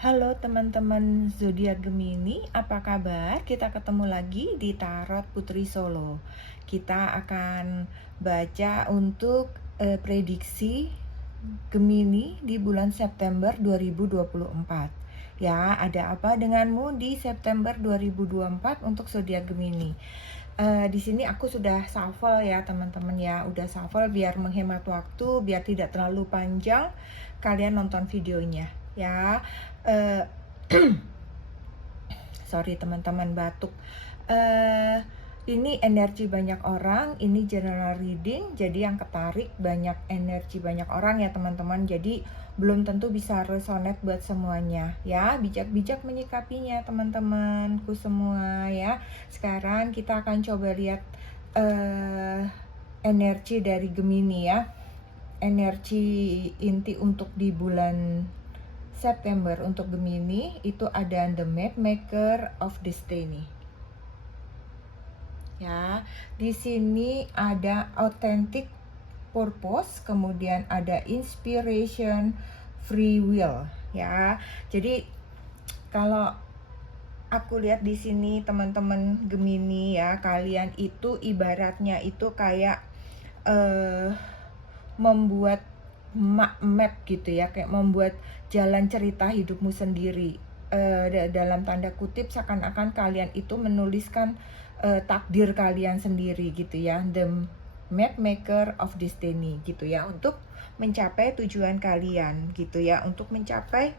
Halo teman-teman zodiak Gemini, apa kabar? Kita ketemu lagi di Tarot Putri Solo. Kita akan baca untuk prediksi Gemini di bulan September 2024. Ya, ada apa denganmu di September 2024 untuk zodiak Gemini? Di sini aku sudah shuffle ya teman-teman ya, udah shuffle biar menghemat waktu, biar tidak terlalu panjang. Kalian nonton videonya ya. Uh, Sorry teman-teman, batuk. Ini energi banyak orang, ini general reading, jadi yang ketarik banyak energi banyak orang ya teman-teman. Jadi belum tentu bisa resonate buat semuanya ya. Bijak-bijak menyikapinya teman-temanku semua ya. Sekarang kita akan coba lihat energi dari Gemini ya. Energi inti untuk di bulan September untuk Gemini itu ada The Mapmaker of Destiny. Ya, di sini ada authentic purpose, kemudian ada inspiration, free will. Ya, jadi kalau aku lihat di sini teman-teman Gemini ya, kalian itu ibaratnya itu kayak membuat map gitu ya, kayak membuat jalan cerita hidupmu sendiri. Dalam tanda kutip seakan-akan kalian itu menuliskan takdir kalian sendiri gitu ya, the map maker of destiny gitu ya, untuk mencapai tujuan kalian gitu ya, untuk mencapai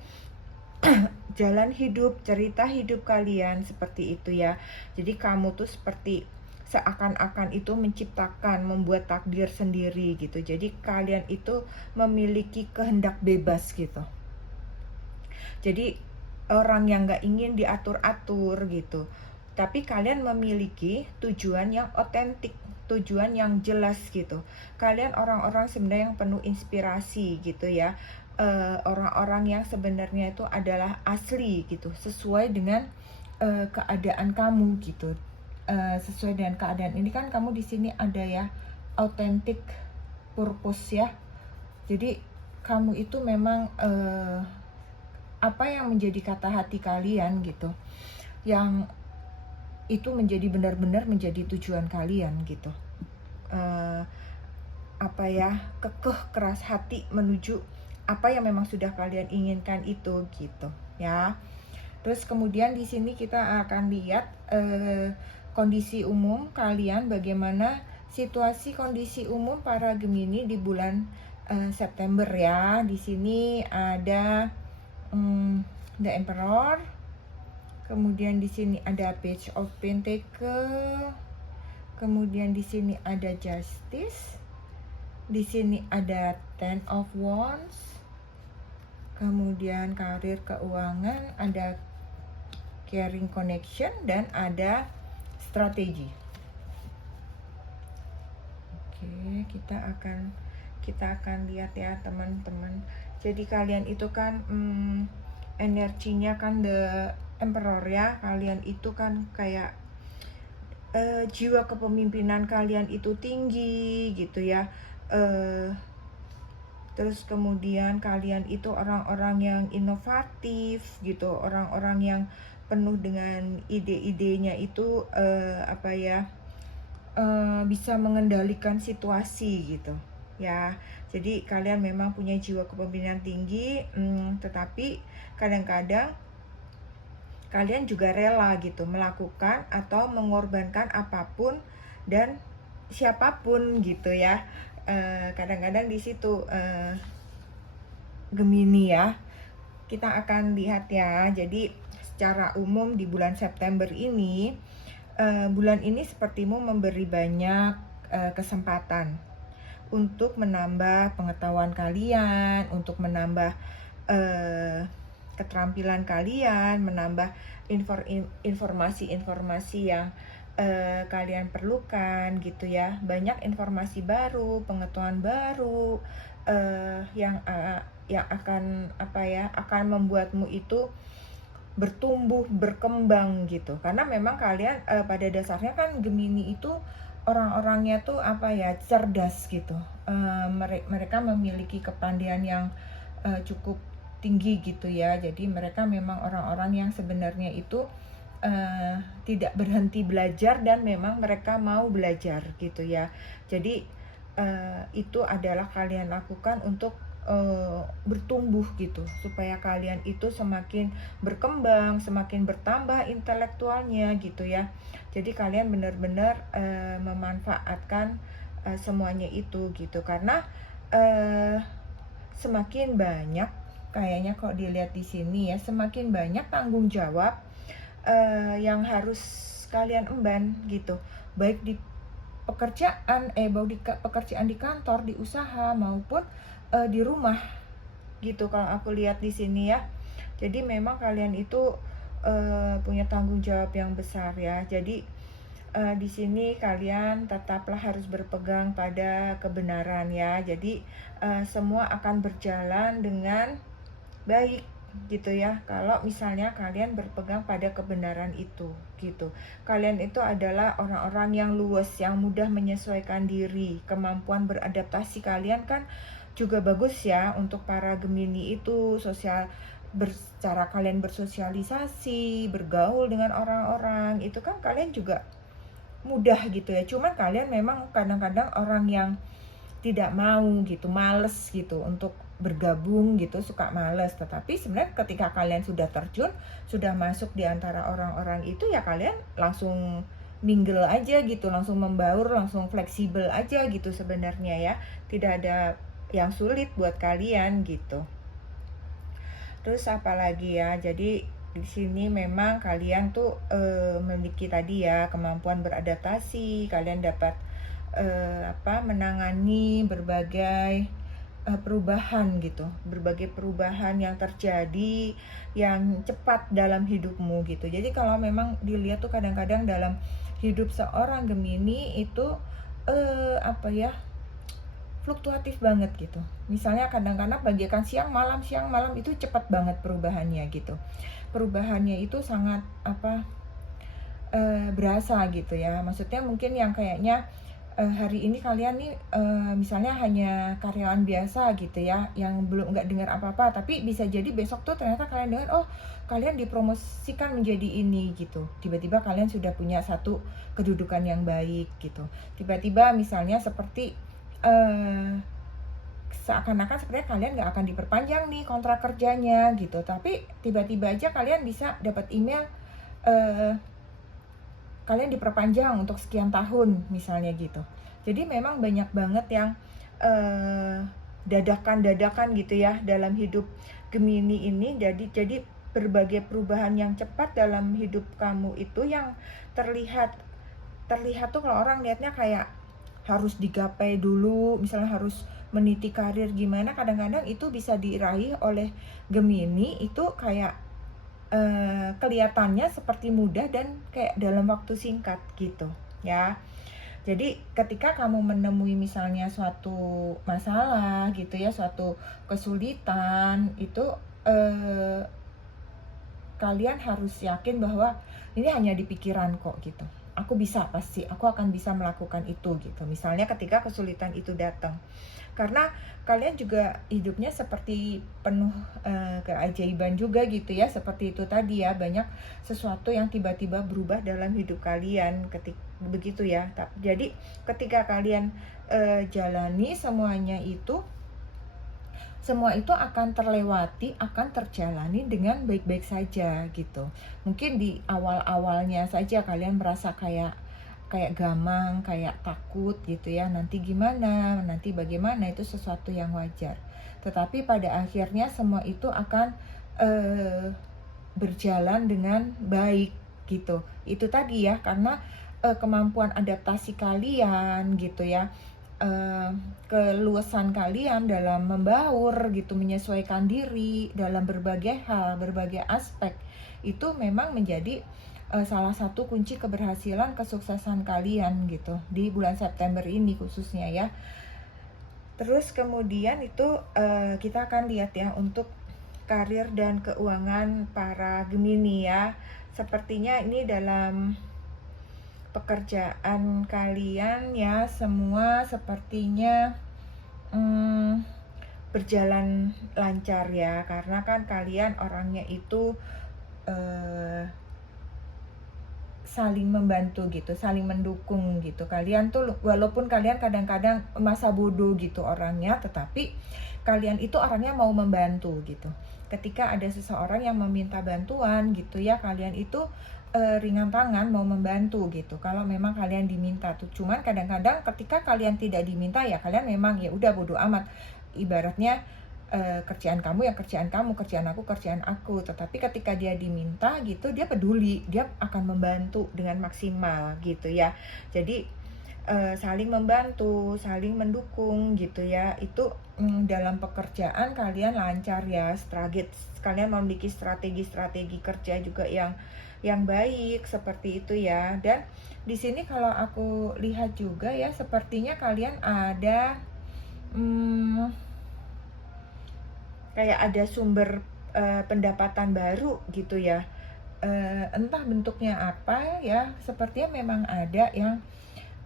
jalan hidup, cerita hidup kalian seperti itu ya. Jadi kamu tuh seperti seakan-akan itu menciptakan, membuat takdir sendiri gitu. Jadi kalian itu memiliki kehendak bebas gitu. Jadi orang yang gak ingin diatur-atur gitu. Tapi kalian memiliki tujuan yang otentik, tujuan yang jelas gitu. Kalian orang-orang sebenarnya yang penuh inspirasi gitu ya. Orang-orang yang sebenarnya itu adalah asli gitu, sesuai dengan keadaan kamu gitu. Sesuai dengan keadaan ini kan kamu di sini ada ya authentic purpose ya. Jadi kamu itu memang apa yang menjadi kata hati kalian gitu, yang itu menjadi benar-benar menjadi tujuan kalian gitu. Apa ya, kekeh keras hati menuju apa yang memang sudah kalian inginkan itu gitu ya. Terus kemudian di sini kita akan lihat kondisi umum kalian, bagaimana situasi kondisi umum para Gemini di bulan September ya. Di sini ada The Emperor, kemudian di sini ada Page of Pentacle, kemudian di sini ada Justice, di sini ada Ten of Wands, kemudian karir keuangan ada caring connection, dan ada strategi. Oke, kita akan lihat ya teman-teman. Jadi kalian itu kan energinya kan The Emperor ya. Kalian itu kan kayak jiwa kepemimpinan kalian itu tinggi gitu ya. Terus kemudian kalian itu orang-orang yang inovatif gitu, orang-orang yang penuh dengan ide-idenya itu bisa mengendalikan situasi gitu ya. Jadi kalian memang punya jiwa kepemimpinan tinggi, tetapi kadang-kadang kalian juga rela gitu melakukan atau mengorbankan apapun dan siapapun gitu ya. Kadang-kadang di situ Gemini ya. Kita akan lihat ya. Jadi secara umum di bulan September ini, bulan ini sepertimu memberi banyak kesempatan untuk menambah pengetahuan kalian, untuk menambah keterampilan kalian, menambah informasi-informasi yang kalian perlukan gitu ya. Banyak informasi baru, pengetahuan baru yang akan membuatmu itu bertumbuh, berkembang gitu. Karena memang kalian pada dasarnya kan Gemini itu orang-orangnya tuh cerdas gitu. Mereka memiliki kepandaian yang cukup tinggi gitu ya. Jadi mereka memang orang-orang yang sebenarnya itu tidak berhenti belajar dan memang mereka mau belajar gitu ya. Jadi itu adalah kalian lakukan untuk bertumbuh gitu, supaya kalian itu semakin berkembang, semakin bertambah intelektualnya gitu ya. Jadi kalian benar-benar memanfaatkan semuanya itu gitu, karena semakin banyak, kayaknya kok dilihat di sini ya, semakin banyak tanggung jawab yang harus kalian emban gitu, baik di pekerjaan di kantor, di usaha, maupun di rumah gitu, kalau aku lihat di sini ya. Jadi memang kalian itu punya tanggung jawab yang besar ya. Jadi di sini kalian tetaplah harus berpegang pada kebenaran ya. Jadi semua akan berjalan dengan baik gitu ya, kalau misalnya kalian berpegang pada kebenaran itu gitu. Kalian itu adalah orang-orang yang luwes, yang mudah menyesuaikan diri. Kemampuan beradaptasi kalian kan juga bagus ya untuk para Gemini itu, cara kalian bersosialisasi, bergaul dengan orang-orang itu kan kalian juga mudah gitu ya. Cuman kalian memang kadang-kadang orang yang tidak mau gitu, males gitu untuk bergabung gitu, suka males. Tetapi sebenarnya ketika kalian sudah terjun, sudah masuk di antara orang-orang itu ya, kalian langsung mingle aja gitu, langsung membaur, langsung fleksibel aja gitu sebenarnya ya. Tidak ada yang sulit buat kalian gitu. Terus apalagi ya, jadi di sini memang kalian tuh memiliki tadi ya kemampuan beradaptasi, kalian dapat menangani berbagai perubahan gitu, berbagai perubahan yang terjadi yang cepat dalam hidupmu gitu. Jadi kalau memang dilihat tuh kadang-kadang dalam hidup seorang Gemini itu fluktuatif banget gitu. Misalnya kadang-kadang bagaikan siang malam itu cepat banget perubahannya gitu. Perubahannya itu sangat berasa gitu ya. Maksudnya mungkin yang kayaknya hari ini kalian nih misalnya hanya karyawan biasa gitu ya, yang belum nggak dengar apa-apa, tapi bisa jadi besok tuh ternyata kalian dengar, oh kalian dipromosikan menjadi ini gitu. Tiba-tiba kalian sudah punya satu kedudukan yang baik gitu. Tiba-tiba misalnya seperti seakan-akan sebenarnya kalian nggak akan diperpanjang nih kontrak kerjanya gitu, tapi tiba-tiba aja kalian bisa dapat email kalian diperpanjang untuk sekian tahun misalnya gitu. Jadi memang banyak banget yang dadakan-dadakan gitu ya dalam hidup Gemini ini. Jadi berbagai perubahan yang cepat dalam hidup kamu itu yang terlihat tuh kalau orang lihatnya kayak harus digapai dulu, misalnya harus meniti karir gimana, kadang-kadang itu bisa diraih oleh Gemini itu kayak kelihatannya seperti mudah dan kayak dalam waktu singkat gitu ya. Jadi ketika kamu menemui misalnya suatu masalah gitu ya, suatu kesulitan itu kalian harus yakin bahwa ini hanya di pikiran kok gitu. Aku akan bisa melakukan itu gitu. Misalnya ketika kesulitan itu datang. Karena kalian juga hidupnya seperti penuh keajaiban juga gitu ya. Seperti itu tadi ya, banyak sesuatu yang tiba-tiba berubah dalam hidup kalian begitu ya. Jadi ketika kalian jalani semua itu akan terlewati, akan terjalani dengan baik-baik saja gitu. Mungkin di awal-awalnya saja kalian merasa kayak gamang, kayak takut gitu ya. Nanti gimana, nanti bagaimana, itu sesuatu yang wajar. Tetapi pada akhirnya semua itu akan berjalan dengan baik gitu. Itu tadi ya, karena kemampuan adaptasi kalian gitu ya, keluasan kalian dalam membaur gitu, menyesuaikan diri dalam berbagai hal, berbagai aspek, itu memang menjadi salah satu kunci keberhasilan kesuksesan kalian gitu di bulan September ini khususnya ya. Terus kemudian itu kita akan lihat ya untuk karir dan keuangan para Gemini ya. Sepertinya ini dalam pekerjaan kalian ya, semua sepertinya berjalan lancar ya, karena kan kalian orangnya itu eh, saling membantu gitu, saling mendukung gitu. Kalian tuh walaupun kalian kadang-kadang masa bodoh gitu orangnya, tetapi kalian itu orangnya mau membantu gitu. Ketika ada seseorang yang meminta bantuan gitu ya, kalian itu ringan tangan mau membantu gitu. Kalau memang kalian diminta tuh, cuman kadang-kadang ketika kalian tidak diminta ya kalian memang ya udah bodoh amat. Ibaratnya kerjaan kamu ya kerjaan kamu, kerjaan aku. Tetapi ketika dia diminta gitu, dia peduli, dia akan membantu dengan maksimal gitu ya. Jadi saling membantu, saling mendukung gitu ya. Itu dalam pekerjaan kalian lancar ya, kalian memiliki strategi-strategi kerja juga yang baik seperti itu ya. Dan di sini kalau aku lihat juga ya, sepertinya kalian ada kayak ada sumber pendapatan baru gitu ya. Entah bentuknya apa ya, sepertinya memang ada yang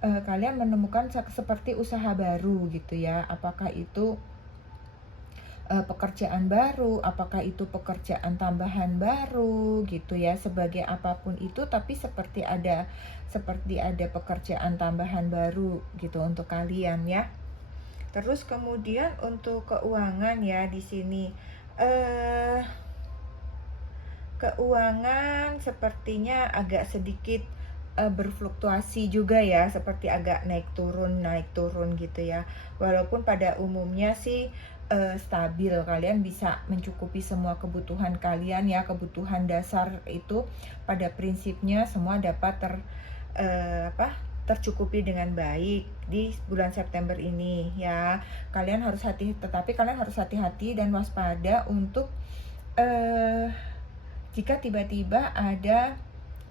kalian menemukan seperti usaha baru gitu ya. Apakah itu pekerjaan baru, apakah itu pekerjaan tambahan baru gitu ya, sebagai apapun itu, tapi seperti ada pekerjaan tambahan baru gitu untuk kalian ya. Terus kemudian untuk keuangan ya di sini, keuangan sepertinya agak sedikit berfluktuasi juga ya, seperti agak naik turun gitu ya. Walaupun pada umumnya sih stabil, kalian bisa mencukupi semua kebutuhan kalian ya, kebutuhan dasar itu pada prinsipnya semua dapat tercukupi dengan baik di bulan September ini ya. Tetapi kalian harus hati-hati dan waspada untuk jika tiba-tiba ada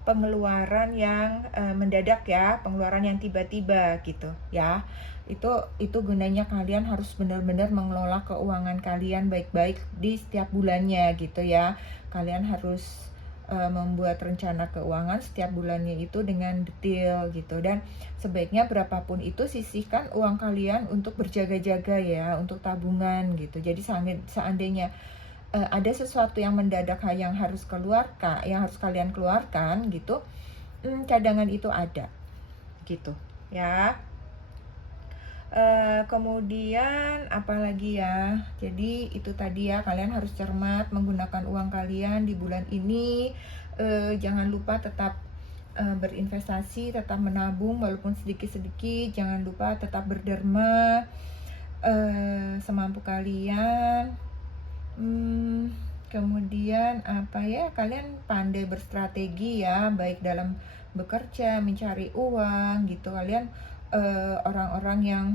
pengeluaran yang mendadak ya, pengeluaran yang tiba-tiba gitu ya. Itu gunanya kalian harus benar-benar mengelola keuangan kalian baik-baik di setiap bulannya gitu ya. Kalian harus membuat rencana keuangan setiap bulannya itu dengan detail gitu, dan sebaiknya berapapun itu sisihkan uang kalian untuk berjaga-jaga ya, untuk tabungan gitu. Jadi seandainya ada sesuatu yang mendadak yang harus kalian keluarkan gitu, cadangan itu ada gitu ya. Kemudian apalagi ya, jadi itu tadi ya, kalian harus cermat menggunakan uang kalian di bulan ini. Jangan lupa tetap berinvestasi, tetap menabung walaupun sedikit-sedikit. Jangan lupa tetap berderma semampu kalian. Kemudian apa ya, kalian pandai berstrategi ya, baik dalam bekerja, mencari uang gitu. Kalian orang-orang yang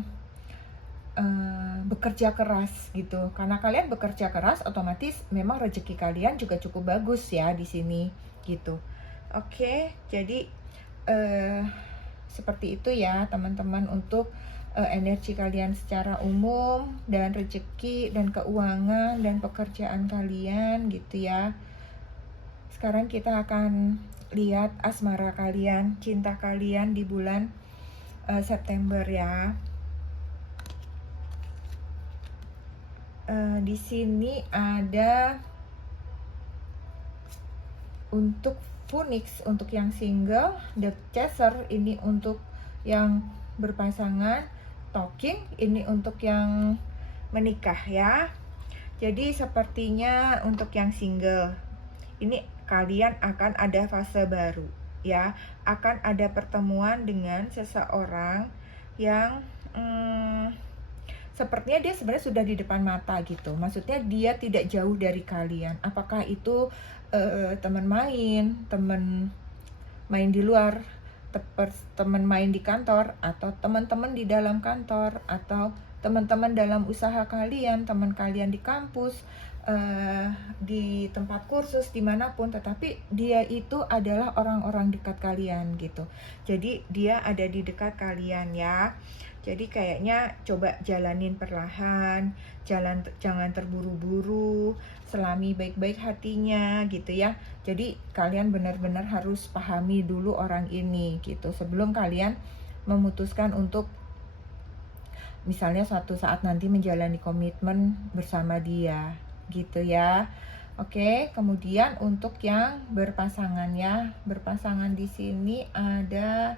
bekerja keras gitu. Karena kalian bekerja keras, otomatis memang rezeki kalian juga cukup bagus ya di sini gitu. Oke, jadi seperti itu ya teman-teman untuk energi kalian secara umum, dan rezeki dan keuangan dan pekerjaan kalian gitu ya. Sekarang kita akan lihat asmara kalian, cinta kalian di bulan September ya. Di sini ada untuk Phoenix untuk yang single, The Chaser ini untuk yang berpasangan, Talking ini untuk yang menikah ya. Jadi sepertinya untuk yang single ini kalian akan ada fase baru ya, akan ada pertemuan dengan seseorang yang sepertinya dia sebenarnya sudah di depan mata gitu. Maksudnya dia tidak jauh dari kalian. Apakah itu teman main di luar, teman main di kantor, atau teman-teman di dalam kantor, atau teman-teman dalam usaha kalian, teman kalian di kampus, di tempat kursus, dimanapun. Tetapi dia itu adalah orang-orang dekat kalian gitu. Jadi dia ada di dekat kalian ya. Jadi kayaknya coba jalanin perlahan, jangan terburu-buru, selami baik-baik hatinya gitu ya. Jadi kalian benar-benar harus pahami dulu orang ini gitu sebelum kalian memutuskan untuk misalnya suatu saat nanti menjalani komitmen bersama dia, gitu ya. Oke, kemudian untuk yang berpasangan ya, berpasangan di sini ada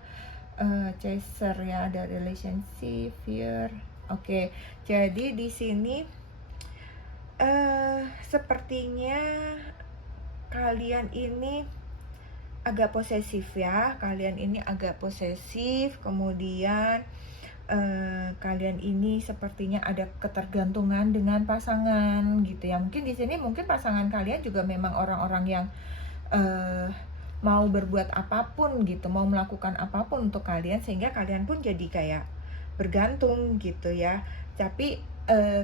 chaser ya, ada relationship, fear. Oke, jadi di sini sepertinya kalian ini agak posesif ya, kalian ini agak posesif, kemudian kalian ini sepertinya ada ketergantungan dengan pasangan gitu ya. Mungkin di sini mungkin pasangan kalian juga memang orang-orang yang mau berbuat apapun gitu, mau melakukan apapun untuk kalian, sehingga kalian pun jadi kayak bergantung gitu ya. Tapi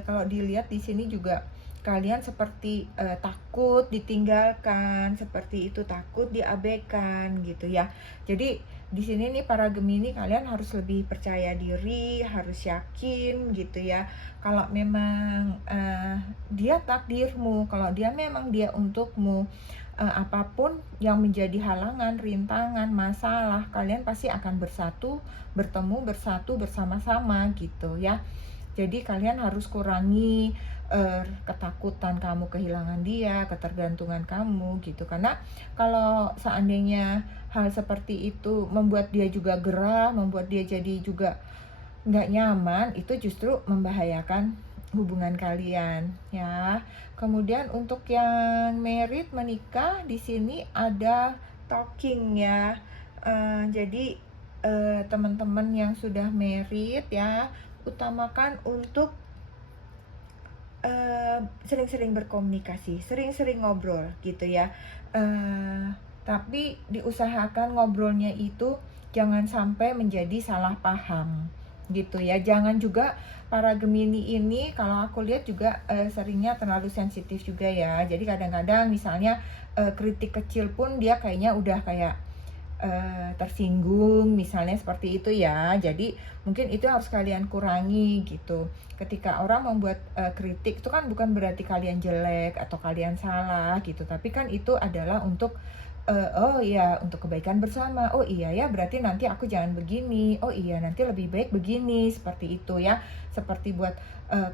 kalau dilihat di sini juga kalian seperti takut ditinggalkan, seperti itu, takut diabaikan gitu ya. Jadi di sini nih para Gemini, kalian harus lebih percaya diri, harus yakin gitu ya. Kalau memang dia takdirmu, kalau dia memang dia untukmu, apapun yang menjadi halangan, rintangan, masalah, kalian pasti akan bersatu, bertemu, bersatu bersama-sama gitu ya. Jadi kalian harus kurangi ketakutan kamu kehilangan dia, ketergantungan kamu gitu. Karena kalau seandainya hal seperti itu membuat dia juga gerah, membuat dia jadi juga nggak nyaman, itu justru membahayakan hubungan kalian ya. Kemudian untuk yang married, menikah, di sini ada talking ya. Jadi teman-teman yang sudah married ya, utamakan untuk sering-sering berkomunikasi, sering-sering ngobrol gitu ya. Tapi diusahakan ngobrolnya itu jangan sampai menjadi salah paham gitu ya. Jangan juga para Gemini ini, kalau aku lihat juga seringnya terlalu sensitif juga ya. Jadi kadang-kadang misalnya kritik kecil pun dia kayaknya udah kayak tersinggung, misalnya seperti itu ya. Jadi mungkin itu harus kalian kurangi gitu. Ketika orang membuat kritik, itu kan bukan berarti kalian jelek atau kalian salah gitu, tapi kan itu adalah untuk oh iya, untuk kebaikan bersama. Oh iya ya, berarti nanti aku jangan begini. Oh iya, nanti lebih baik begini, seperti itu ya. Seperti buat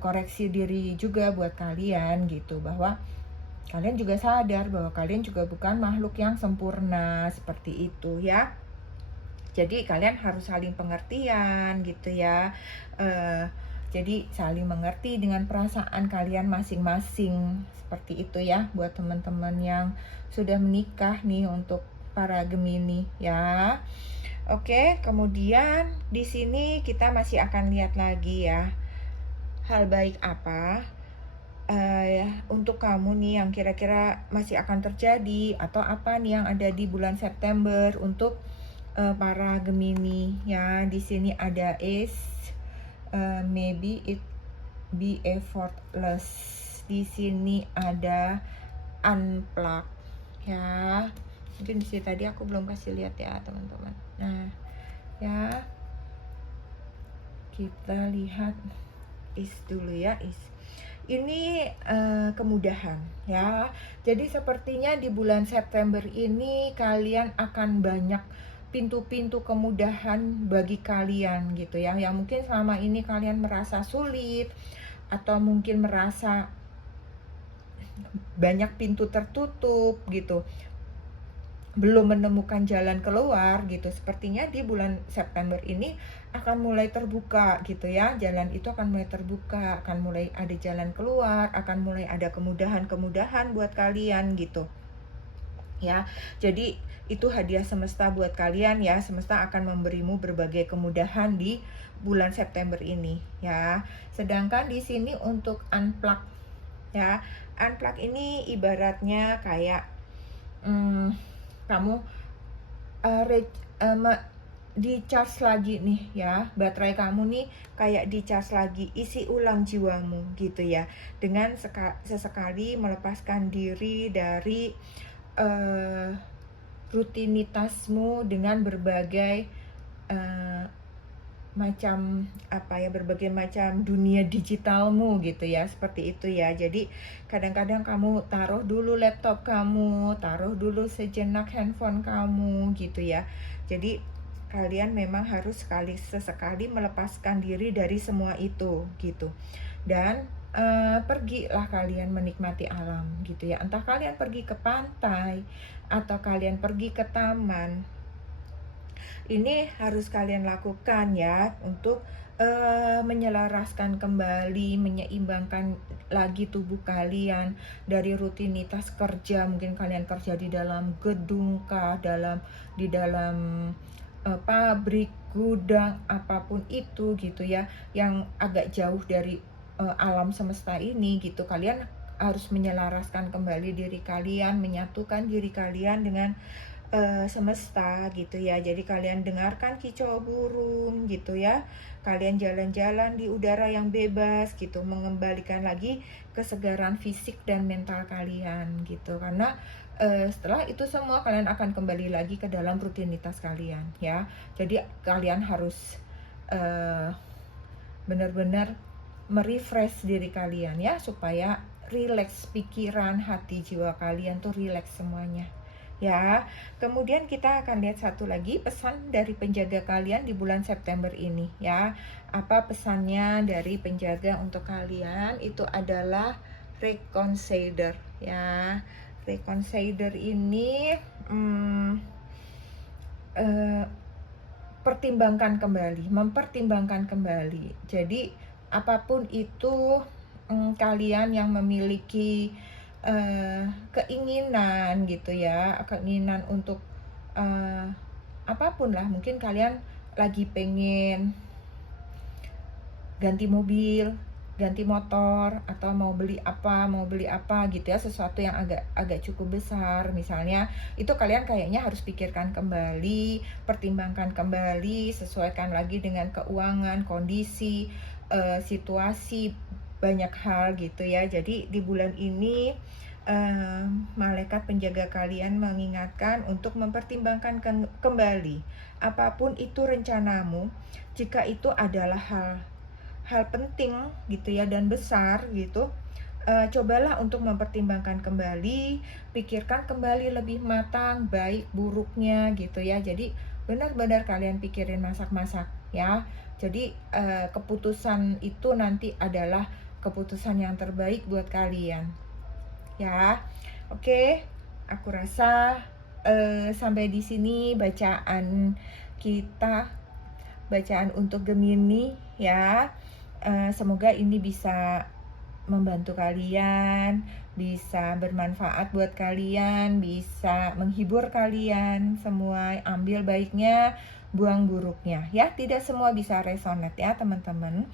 koreksi diri juga buat kalian gitu, bahwa kalian juga sadar bahwa kalian juga bukan makhluk yang sempurna, seperti itu ya. Jadi kalian harus saling pengertian gitu ya. Jadi saling mengerti dengan perasaan kalian masing-masing, seperti itu ya buat teman-teman yang sudah menikah nih, untuk para Gemini ya. Oke, kemudian di sini kita masih akan lihat lagi ya, hal baik apa untuk kamu nih yang kira-kira masih akan terjadi, atau apa nih yang ada di bulan September untuk para Gemini ya. Di sini ada Ace, maybe it be effortless. Di sini ada unplug ya. Mungkin di sini tadi aku belum kasih lihat ya teman-teman. Nah ya, kita lihat Is dulu ya. Is ini kemudahan ya. Jadi sepertinya di bulan September ini kalian akan banyak pintu-pintu kemudahan bagi kalian gitu ya, yang mungkin selama ini kalian merasa sulit, atau mungkin merasa banyak pintu tertutup gitu, belum menemukan jalan keluar gitu. Sepertinya di bulan September ini akan mulai terbuka gitu ya, jalan itu akan mulai terbuka, akan mulai ada jalan keluar, akan mulai ada kemudahan-kemudahan buat kalian gitu ya. Jadi itu hadiah semesta buat kalian ya. Semesta akan memberimu berbagai kemudahan di bulan September ini ya. Sedangkan di sini untuk unplug ya, unplug ini ibaratnya kayak kamu di charge lagi nih ya, baterai kamu nih kayak di charge lagi, isi ulang jiwamu gitu ya, dengan sesekali melepaskan diri dari rutinitasmu dengan berbagai macam berbagai macam dunia digitalmu gitu ya, seperti itu ya. Jadi kadang-kadang kamu taruh dulu laptop kamu, taruh dulu sejenak handphone kamu gitu ya. Jadi kalian memang harus sesekali melepaskan diri dari semua itu gitu. Dan pergilah kalian menikmati alam gitu ya. Entah kalian pergi ke pantai atau kalian pergi ke taman. Ini harus kalian lakukan ya untuk menyelaraskan kembali, menyeimbangkan lagi tubuh kalian dari rutinitas kerja. Mungkin kalian kerja di dalam gedung kah, di dalam pabrik, gudang, apapun itu gitu ya, yang agak jauh dari alam semesta ini gitu. Kalian harus menyelaraskan kembali diri kalian, menyatukan diri kalian dengan semesta gitu ya. Jadi kalian dengarkan kicau burung gitu ya. Kalian jalan-jalan di udara yang bebas gitu, mengembalikan lagi kesegaran fisik dan mental kalian gitu. Karena setelah itu semua kalian akan kembali lagi ke dalam rutinitas kalian ya. Jadi kalian harus benar-benar merefresh diri kalian ya, supaya rileks pikiran, hati, jiwa kalian tuh rileks semuanya ya. Kemudian kita akan lihat satu lagi pesan dari penjaga kalian di bulan September ini ya. Apa pesannya dari penjaga untuk kalian? Itu adalah reconsider ya. Reconsider ini pertimbangkan kembali, mempertimbangkan kembali. Jadi apapun itu kalian yang memiliki keinginan gitu ya, keinginan untuk apapun lah, mungkin kalian lagi pengen ganti mobil, ganti motor, atau mau beli apa gitu ya, sesuatu yang agak cukup besar misalnya. Itu kalian kayaknya harus pikirkan kembali, pertimbangkan kembali, sesuaikan lagi dengan keuangan, kondisi, situasi, banyak hal gitu ya. Jadi di bulan ini malaikat penjaga kalian mengingatkan untuk mempertimbangkan kembali apapun itu rencanamu. Jika itu adalah hal penting gitu ya dan besar gitu, cobalah untuk mempertimbangkan kembali, pikirkan kembali lebih matang baik buruknya gitu ya. Jadi benar-benar kalian pikirin masak-masak ya. Jadi keputusan itu nanti adalah keputusan yang terbaik buat kalian ya. Oke, aku rasa sampai di sini bacaan kita, bacaan untuk Gemini ya. Semoga ini bisa membantu kalian, bisa bermanfaat buat kalian, bisa menghibur kalian semua. Ambil baiknya, buang buruknya ya. Tidak semua bisa resonate ya teman-teman.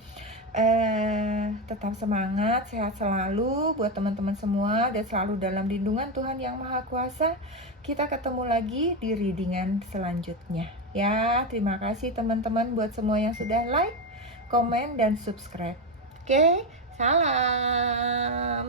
Tetap semangat, sehat selalu buat teman-teman semua, dan selalu dalam lindungan Tuhan Yang Maha Kuasa. Kita ketemu lagi di readingan selanjutnya ya. Terima kasih teman-teman buat semua yang sudah like, komen, dan subscribe. Oke, salam.